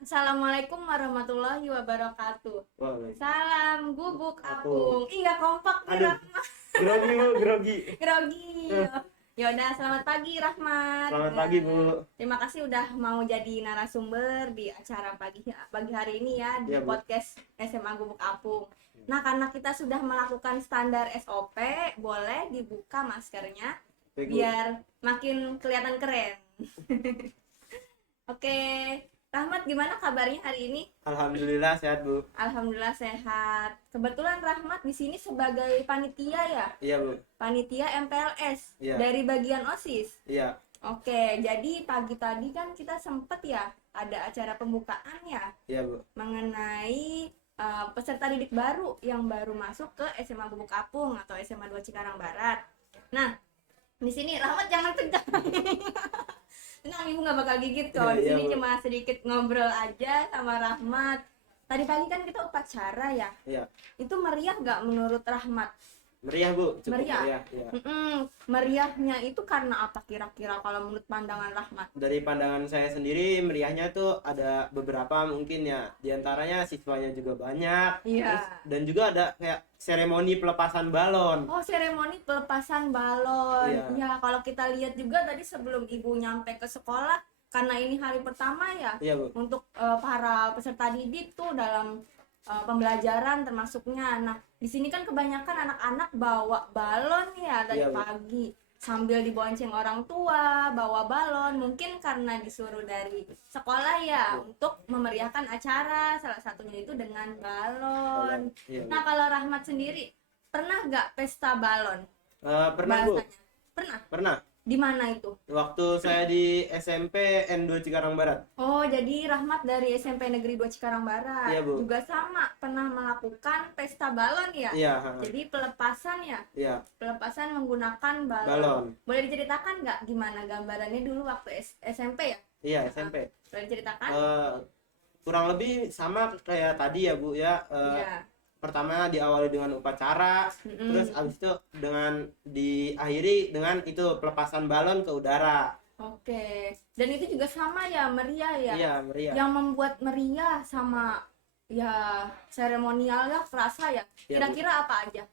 Assalamualaikum warahmatullahi wabarakatuh. Waalaikumsalam. Salam gubuk Apung. apung. Iya kompak nih Aduh, Rahmat. grogi bu, grogi. Grogi. Yaudah, selamat pagi Rahmat. Selamat pagi bu. Terima kasih udah mau jadi narasumber di acara pagi hari ini ya di Iya, Bu. podcast SMA Gubuk Apung. Nah, karena kita sudah melakukan standar SOP, boleh dibuka maskernya Baik, Bu. biar makin kelihatan keren. Oke, Rahmat gimana kabarnya hari ini? Alhamdulillah sehat bu. Alhamdulillah sehat. Kebetulan Rahmat di sini sebagai panitia ya, Iya bu. panitia MPLS Iya. dari bagian OSIS. Iya. Oke, jadi pagi tadi kan kita sempet ya ada acara pembukaan ya Iya bu. mengenai peserta didik baru yang baru masuk ke SMA Gubuk Apung atau SMA 2 Cikarang Barat. Nah, di sini Rahmat jangan tegang. Tenang, ibu nggak bakal gigit kok. Di Iya, sini Bu. cuma sedikit ngobrol aja sama Rahmat. Tadi pagi kan kita upacara ya. Iya. Itu meriah nggak menurut Rahmat? Meriah bu. Cukup Meriah? meriah. Iya. Meriahnya itu karena apa kira-kira kalau menurut pandangan Rahmat? Dari pandangan saya sendiri meriahnya tuh ada beberapa mungkin ya. Di antaranya siswanya juga banyak. Iya. Dan juga ada kayak seremoni pelepasan balon. Oh, seremoni pelepasan balon. Iya. Ya, kalau kita lihat juga tadi sebelum ibu nyampe ke sekolah, karena ini hari pertama ya, Iya bu. untuk para peserta didik tuh dalam pembelajaran termasuknya. Nah, di sini kan kebanyakan anak-anak bawa balon ya dari Iya, Bu. pagi sambil dibonceng orang tua, bawa balon. Mungkin karena disuruh dari sekolah ya untuk memeriahkan acara, salah satunya itu dengan balon. Iya, Bu. Nah, kalau Rahmat sendiri pernah nggak pesta balon? Pernah bu. Bahasanya. Pernah? Pernah. Di mana itu? Waktu saya di SMP N2 Cikarang Barat. Oh, jadi Rahmat dari SMP Negeri 2 Cikarang Barat. Iya, Bu. Juga sama pernah melakukan pesta balon ya? Iya. Jadi pelepasan ya? Iya. Pelepasan menggunakan balon. Balon. Boleh diceritakan nggak gimana gambarannya dulu waktu SMP ya? Iya SMP. Boleh diceritakan? Kurang lebih sama kayak tadi ya Bu ya. Iya. Pertama diawali dengan upacara, Mm-mm. terus abis itu dengan diakhiri dengan itu pelepasan balon ke udara. Oke. Dan itu juga sama ya, meriah ya? Iya meriah. Yang membuat meriah sama ya seremonialnya kerasa ya. Iya, Bu. Kira-kira apa aja?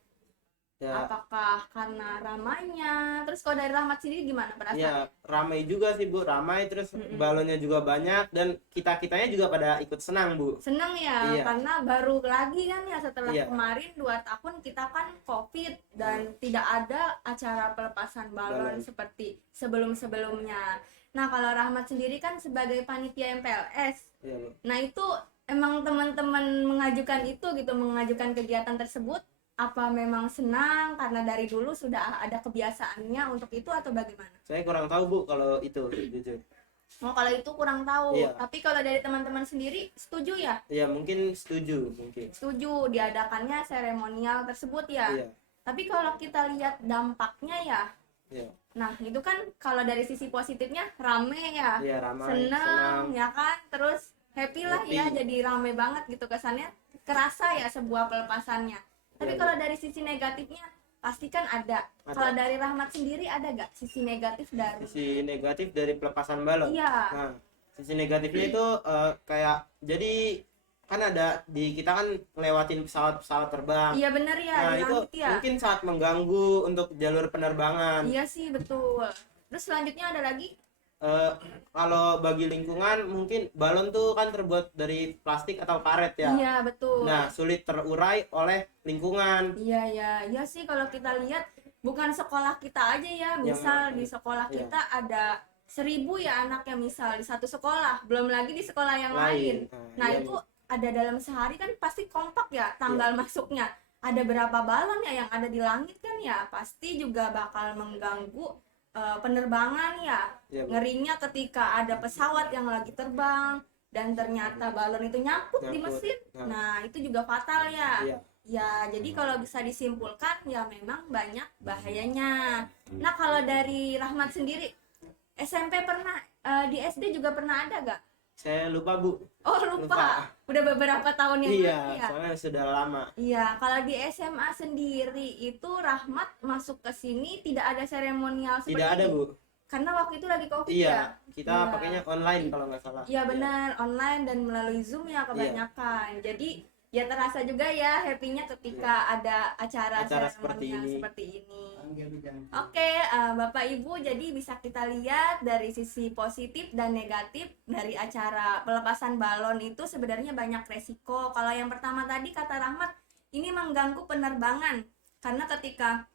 Ya, Apakah karena ramainya? Terus kalau dari Rahmat sendiri gimana perasaan? ya ramai juga sih Bu, ramai terus Mm-mm. balonnya juga banyak dan kitanya juga pada ikut senang Bu. Seneng ya, Iya. karena baru lagi kan ya setelah Iya. kemarin 2 tahun kita kan COVID dan tidak ada acara pelepasan balon Balon. seperti sebelum-sebelumnya. Nah, kalau Rahmat sendiri kan sebagai panitia MPLS, Iya Bu. nah itu emang teman-teman mengajukan itu gitu, mengajukan kegiatan tersebut, apa memang senang karena dari dulu sudah ada kebiasaannya untuk itu atau bagaimana? Saya kurang tahu Bu kalau itu jujur. Oh, kalau itu kurang tahu. Iya. Tapi kalau dari teman-teman sendiri setuju ya? Ya mungkin setuju mungkin. Setuju diadakannya seremonial tersebut ya. Iya. Tapi kalau kita lihat dampaknya ya, Iya. nah itu kan kalau dari sisi positifnya rame ya, Iya ramai, seneng senang. ya kan, terus happy lah ya, Happy. jadi rame banget gitu kesannya, kerasa ya sebuah pelepasannya. Tapi Iya, kalau dari sisi negatifnya pasti kan ada. Ada. Kalau dari Rahmat sendiri ada gak sisi negatif dari? Sisi negatif dari pelepasan balon. Iya. Nah, sisi negatifnya itu kayak jadi kan ada di kita kan ngelewatin pesawat-pesawat terbang. Iya bener ya, Nah, di itu langit ya. mungkin sangat mengganggu untuk jalur penerbangan. Iya sih betul. Terus selanjutnya ada lagi. Kalau bagi lingkungan mungkin balon tuh kan terbuat dari plastik atau karet ya. Iya betul. Nah, sulit terurai oleh lingkungan. Iya sih kalau kita lihat bukan sekolah kita aja ya, misal di sekolah iya. kita ada 1.000 ya anaknya misal di satu sekolah, belum lagi di sekolah yang lain. Nah iya, itu ada dalam sehari kan pasti kompak ya tanggal masuknya. Ada berapa balon ya yang ada di langit kan ya, pasti juga bakal mengganggu penerbangan ya. Iya, Bu. Ngerinya ketika ada pesawat yang lagi terbang dan ternyata balon itu nyangkut di Nyangkut. mesin. Nah itu juga fatal ya. Iya. Ya, jadi kalau bisa disimpulkan ya memang banyak bahayanya. Nah, kalau dari Rahmat sendiri, SMP pernah, di SD juga pernah ada gak? Saya lupa, Bu. Oh, lupa. Udah beberapa tahun yang Iya, lalu ya? soalnya sudah lama. Iya, kalau di SMA sendiri itu Rahmat masuk ke sini tidak ada seremonial seperti Tidak ada, ini? Bu. karena waktu itu lagi COVID ya. Iya, kita Iya. pakainya online kalau nggak salah. Iya benar, online dan melalui Zoom ya kebanyakan. Jadi ya terasa juga ya happy-nya ketika ada acara seperti seremonial ini. seperti ini. Oke, Bapak Ibu, jadi bisa kita lihat dari sisi positif dan negatif dari acara pelepasan balon itu sebenarnya banyak resiko. Kalau yang pertama tadi kata Rahmat, ini mengganggu penerbangan karena ketika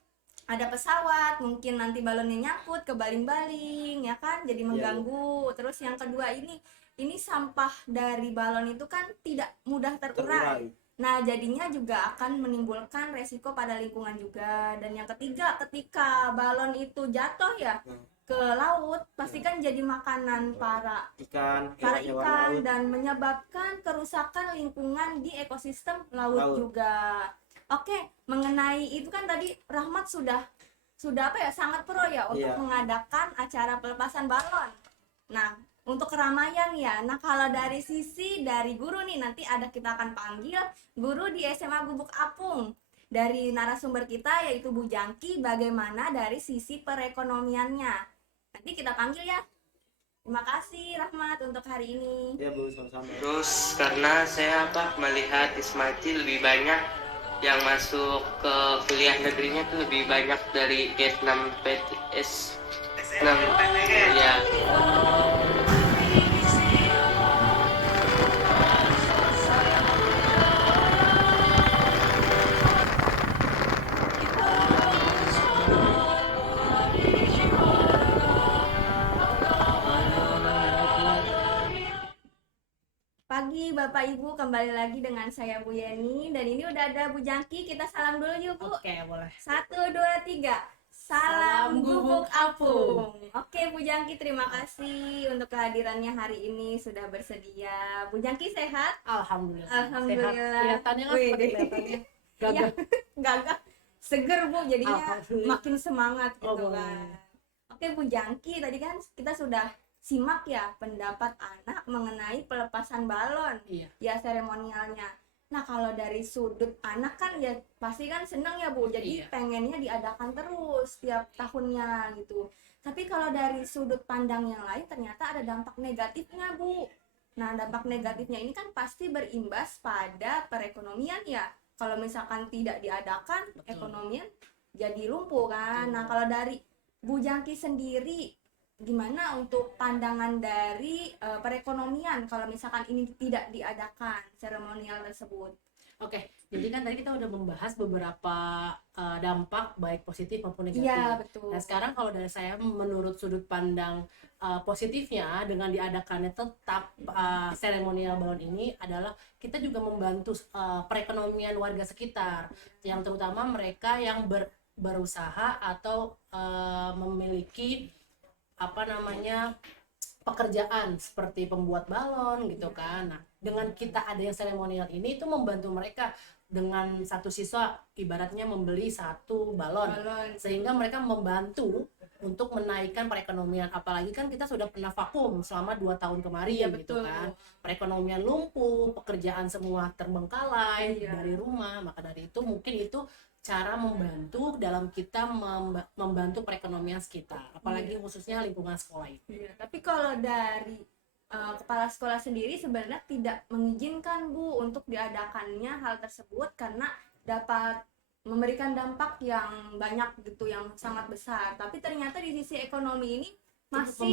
ada pesawat mungkin nanti balonnya nyangkut ke baling-baling ya kan, jadi mengganggu. Terus yang kedua ini sampah dari balon itu kan tidak mudah terurai. Nah, jadinya juga akan menimbulkan resiko pada lingkungan juga. Dan yang ketiga, ketika balon itu jatuh ya ke laut, pasti kan jadi makanan para Ikan, para hewan-hewan ikan laut. dan menyebabkan kerusakan lingkungan di ekosistem laut juga. Oke, mengenai itu kan tadi Rahmat sudah apa ya, sangat pro ya untuk Iya. mengadakan acara pelepasan balon. Nah, untuk keramaian ya. Nah, kalau dari sisi dari guru nih, nanti kita akan panggil guru di SMA Gubuk Apung. Dari narasumber kita yaitu Bu Jangki, bagaimana dari sisi perekonomiannya. Nanti kita panggil ya. Terima kasih Rahmat untuk hari ini. Ya Bu, sama-sama. Terus karena saya melihat Ismati lebih banyak yang masuk ke kuliah negerinya tuh lebih banyak dari S6 PTS 6 ya. Pagi Bapak Ibu, kembali lagi dengan saya Bu Yeni. Dan ini udah ada Bu Jangki, kita salam dulu yuk Bu. Oke, boleh. 1, 2, 3. Salam Gubuk Apung. Oke Bu Jangki, terima kasih untuk kehadirannya hari ini, sudah bersedia. Bu Jangki sehat? Alhamdulillah. Alhamdulillah. Sehat. Kelihatannya kan Wih, seperti kelihatannya gagah. Gagah, seger Bu, jadinya Alhamdulillah. makin semangat gitu Oh, kan. Oke Bu Jangki, tadi kan kita sudah simak ya pendapat anak mengenai pelepasan balon. Iya. Ya seremonialnya. Nah kalau dari sudut anak kan ya pasti kan seneng ya Bu, jadi Iya. pengennya diadakan terus tiap tahunnya gitu. Tapi kalau dari sudut pandang yang lain ternyata ada dampak negatifnya Bu. Nah dampak negatifnya ini kan pasti berimbas pada perekonomian ya. Kalau misalkan tidak diadakan, Betul. ekonomian jadi lumpuh kan. Betul. Nah kalau dari Bu Jangki sendiri, gimana untuk pandangan dari perekonomian kalau misalkan ini tidak diadakan seremonial tersebut? Oke, jadi kan tadi kita udah membahas beberapa dampak baik positif maupun negatif. Iya betul. Nah sekarang kalau dari saya menurut sudut pandang positifnya dengan diadakannya tetap seremonial balon ini adalah kita juga membantu perekonomian warga sekitar, yang terutama mereka yang berusaha atau memiliki pekerjaan seperti pembuat balon gitu kan. Nah, dengan kita ada yang seremonial ini itu membantu mereka dengan satu siswa ibaratnya membeli satu balon, sehingga mereka membantu untuk menaikkan perekonomian. Apalagi kan kita sudah pernah vakum selama 2 tahun kemarin gitu kan. Perekonomian lumpuh, pekerjaan semua terbengkalai dari rumah. Maka dari itu mungkin itu cara membantu dalam kita membantu perekonomian sekitar, apalagi khususnya lingkungan sekolah itu. Tapi kalau dari kepala sekolah sendiri sebenarnya tidak mengizinkan Bu untuk diadakannya hal tersebut karena dapat memberikan dampak yang banyak gitu, yang sangat besar. Tapi ternyata di sisi ekonomi ini masih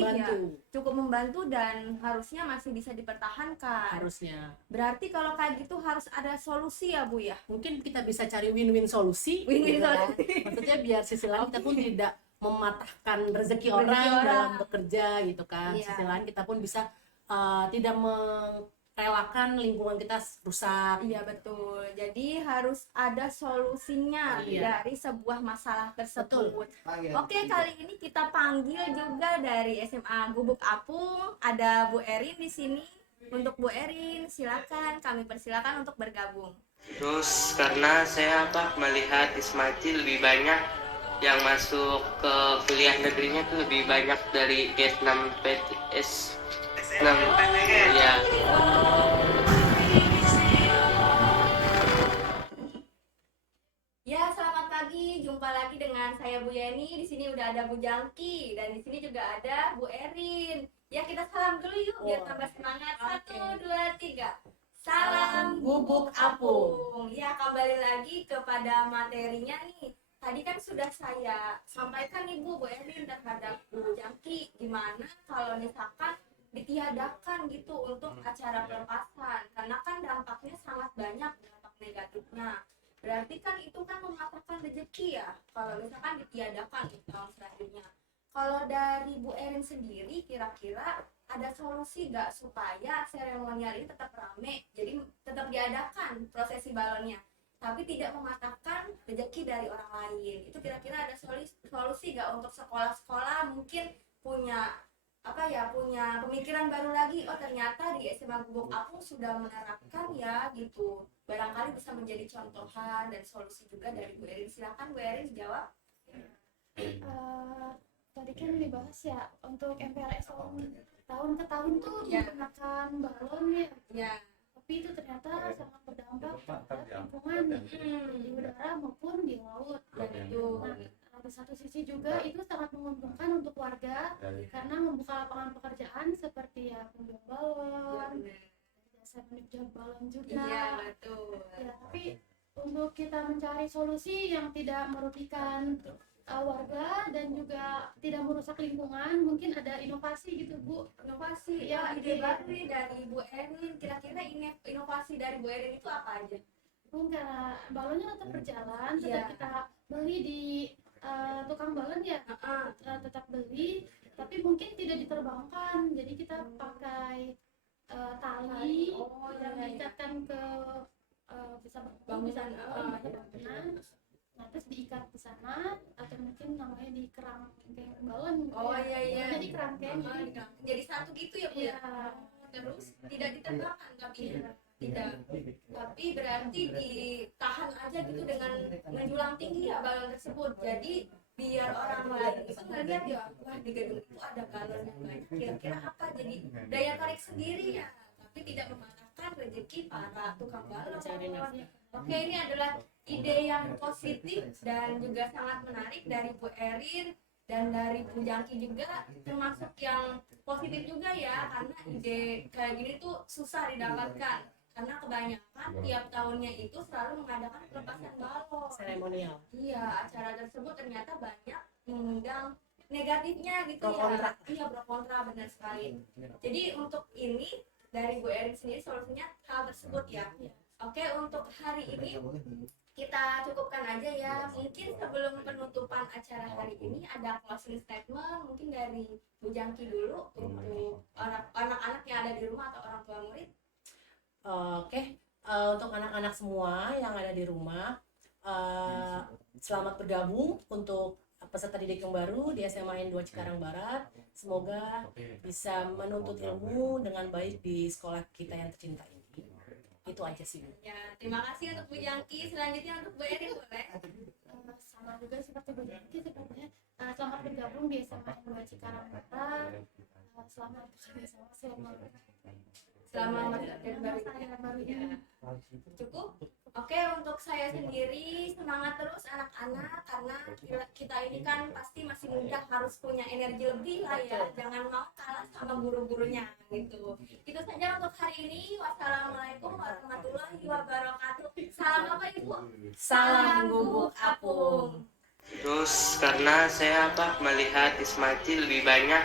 cukup membantu dan harusnya masih bisa dipertahankan. Harusnya. Berarti kalau kayak gitu harus ada solusi ya Bu ya? Mungkin kita bisa cari win-win solusi. Win-win gitu kan. solusi. Maksudnya biar sisi lain kita pun tidak mematahkan rezeki orang dalam bekerja gitu kan. Iya. Sisi lain kita pun bisa tidak merelakan lingkungan kita rusak. Iya betul. Jadi harus ada solusinya dari sebuah masalah tersebut. Oke, kali ini kita panggil juga dari SMA Gubuk Apung, ada Bu Erin di sini. Untuk Bu Erin, silakan, kami persilakan untuk bergabung. Terus karena saya melihat Ismati lebih banyak yang masuk ke kuliah negerinya tuh lebih banyak dari S6 PTS 6 ya. Ya, selamat pagi. Jumpa lagi dengan dengan saya Bu Yeni. Di sini udah ada Bu Jangki dan di sini juga ada Bu Erin. Ya kita salam dulu yuk biar tambah semangat. 1, 2, 3. Salam Gubuk Apung. Ya, kembali lagi kepada materinya nih. Tadi kan sudah saya sampaikan nih Bu Erin terhadap Bu Jangki gimana kalau misalkan ditiadakan gitu untuk acara pelepasan, karena kan dampaknya sangat banyak, dampak negatifnya. Berarti kan itu kan mematahkan rezeki ya kalau misalkan ditiadakan di tahun selanjutnya. Kalau dari Bu Erin sendiri kira-kira ada solusi nggak supaya seremonial ini tetap rame, jadi tetap diadakan prosesi balonnya tapi tidak mematahkan rezeki dari orang lain? Itu kira-kira ada solusi nggak untuk sekolah-sekolah mungkin punya punya pemikiran baru lagi, oh ternyata di SMA Gubuk Apung sudah menerapkan ya gitu, barangkali bisa menjadi contohan dan solusi juga dari Bu Erin. Silakan Bu Erin jawab. Tadi kan dibahas ya untuk MPLS tahun ke tahun tuh Ya. menggunakan balon ya, Ya. tapi itu ternyata sangat berdampak terhadap lingkungan di udara maupun di laut. Betul. Nah, di satu sisi juga itu sangat menguntungkan untuk warga karena membuka lapangan pekerjaan seperti ya penjual balon, jasa penjual balon juga. Iya betul. Ya, tapi untuk kita mencari solusi yang tidak merugikan warga dan juga tidak merusak lingkungan, mungkin ada inovasi gitu Bu. Inovasi Ya, ide ide. baru nih dari Bu Erin. Kira-kira inovasi dari Bu Erin itu apa aja? Mungkin karena balonnya tetap berjalan, tetap Iya. kita beli di tukang balon ya, tetap beli, tapi mungkin tidak diterbangkan. Jadi kita pakai tali Oh, yang iya, iya. diikatkan ke bisa Bambusan, bangunan. Nah, terus diikat di sana atau mungkin namanya di kerangkeng balon. Oh iya iya. Jadi kerangkeng. Jadi satu gitu ya Bu ya. Iya. Terus tidak diterbangkan tapi tidak. Tapi berarti ditahan aja gitu dengan menjulang tinggi ya balon tersebut. Jadi biar orang lain itu ngeliat ya, wah di gedung itu ada balon yang banyak. Kira-kira apa? Jadi daya tarik sendiri ya. Tapi tidak mematahkan rezeki para tukang balon. Oke, ini adalah ide yang positif dan juga sangat menarik dari Bu Erin dan dari Bu Jangki juga, termasuk yang positif juga ya, karena ide kayak gini tuh susah didapatkan karena kebanyakan tiap tahunnya itu selalu mengadakan pelepasan balon. Seremonial. Iya, acara tersebut ternyata banyak mengundang negatifnya gitu Pro kontra. ya. Iya, pro kontra, benar sekali. Jadi untuk ini dari Bu Erin sendiri solusinya hal tersebut ya. Oke, untuk hari ini kita cukupkan aja ya. Mungkin sebelum penutupan acara hari ini ada closing statement mungkin dari Bu Jangki dulu untuk anak-anak yang ada di rumah atau orang tua murid. Oke, untuk anak-anak semua yang ada di rumah, selamat bergabung untuk peserta didik yang baru di SMA N2 Cikarang Barat. Semoga bisa menuntut ilmu dengan baik di sekolah kita yang tercinta ini. Itu aja sih. Ya, terima kasih untuk Bu Jangki. Selanjutnya untuk Bu Erin boleh. Sama juga seperti Bu Jangki sebenarnya. Selamat bergabung di SMA N2 Cikarang Barat. Selamat bersama Selama masa yang baru ini. Cukup? Oke, untuk saya sendiri semangat terus anak-anak karena kita ini kan pasti masih muda, harus punya energi lebih lah ya. Jangan mau kalah sama guru-gurunya gitu. Itu saja untuk hari ini. Wassalamualaikum warahmatullahi wabarakatuh. Salam apa Ibu? Salam Gubuk Apung. Terus karena saya melihat Ismail lebih banyak